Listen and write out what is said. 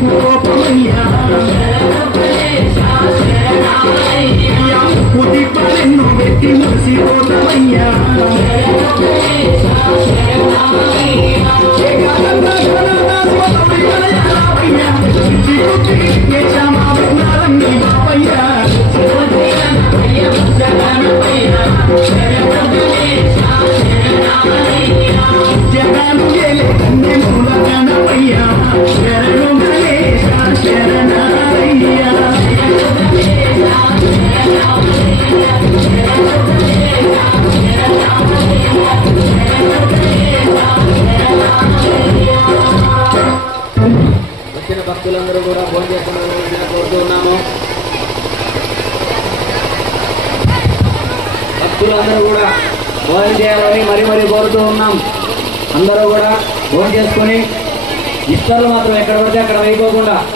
నీకు కోపమయ్యా ఉదిపరెన్నో పెట్టి మురిసిపోతామయ్యా జగను గెలే కన్నే మూల గణపయ్యా శరణు గణేశ శరణయ్యా వచ్చిన భక్తులందరూ కూడా భోజనం చేసుకుని కోరుతూ ఉన్నాము. భక్తులందరూ కూడా భోజనం చేయాలని మరీ కోరుతూ ఉన్నాం. అందరూ కూడా భోజనం చేసుకొని ఇష్టాలు మాత్రం ఎక్కడ పడితే అక్కడ వేయకోకుండా